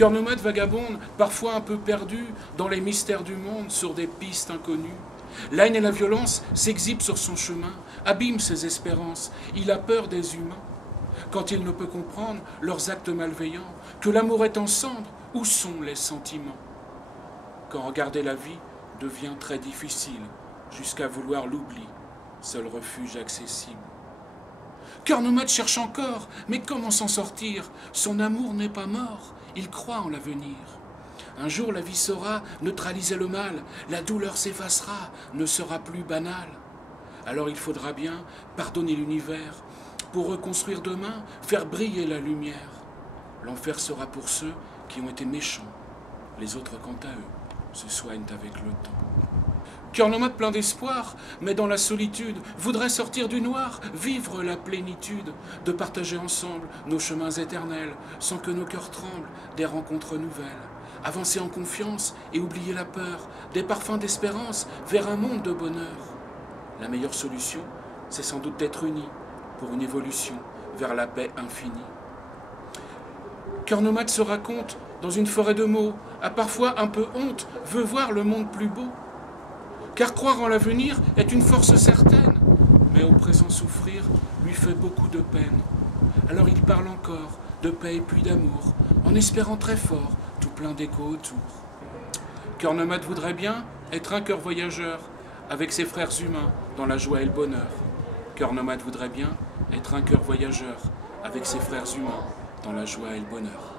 Cœur nomade vagabonde, parfois un peu perdu dans les mystères du monde, sur des pistes inconnues. La haine et la violence s'exhibent sur son chemin, abîment ses espérances. Il a peur des humains. Quand il ne peut comprendre leurs actes malveillants, que l'amour est en cendres, où sont les sentiments? Quand regarder la vie devient très difficile, jusqu'à vouloir l'oubli, seul refuge accessible. Cœur nomade cherche encore, mais comment s'en sortir? Son amour n'est pas mort, il croit en l'avenir. Un jour la vie saura neutraliser le mal, la douleur s'effacera, ne sera plus banale. Alors il faudra bien pardonner l'univers, pour reconstruire demain, faire briller la lumière. L'enfer sera pour ceux qui ont été méchants, les autres quant à eux se soignent avec le temps. Cœur nomade plein d'espoir, mais dans la solitude, voudrait sortir du noir, vivre la plénitude, de partager ensemble nos chemins éternels, sans que nos cœurs tremblent des rencontres nouvelles. Avancer en confiance et oublier la peur, des parfums d'espérance vers un monde de bonheur. La meilleure solution, c'est sans doute d'être unis pour une évolution vers la paix infinie. Cœur nomade se raconte dans une forêt de mots, a parfois un peu honte, veut voir le monde plus beau. Car croire en l'avenir est une force certaine, mais au présent souffrir lui fait beaucoup de peine. Alors il parle encore de paix et puis d'amour, en espérant très fort, tout plein d'échos autour. Cœur nomade voudrait bien être un cœur voyageur, avec ses frères humains dans la joie et le bonheur. Cœur nomade voudrait bien être un cœur voyageur, avec ses frères humains dans la joie et le bonheur.